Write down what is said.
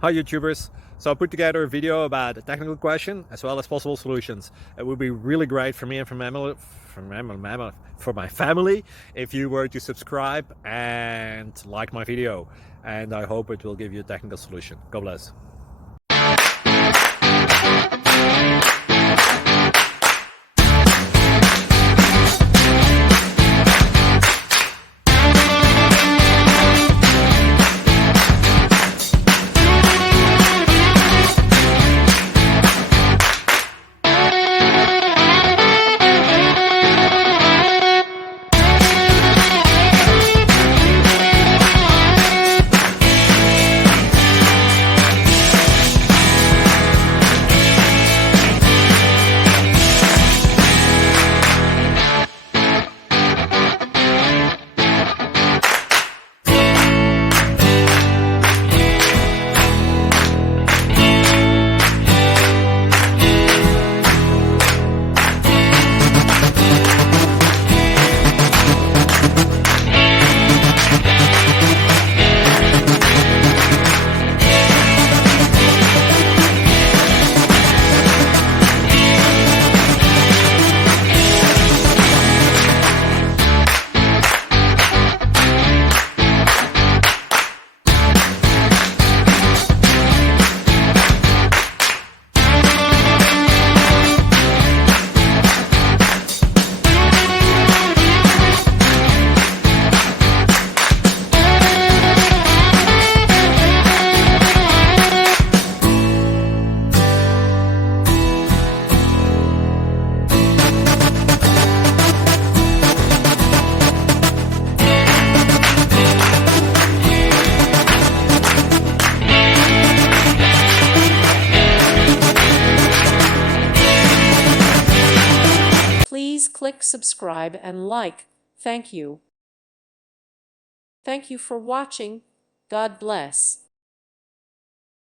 Hi YouTubers! So I put together a video about a technical question as well as possible solutions. It would be really great for me and for my family if you were to subscribe and like my video, and I hope it will give you a technical solution. God bless. Please click subscribe and like. Thank you. Thank you for watching. God bless.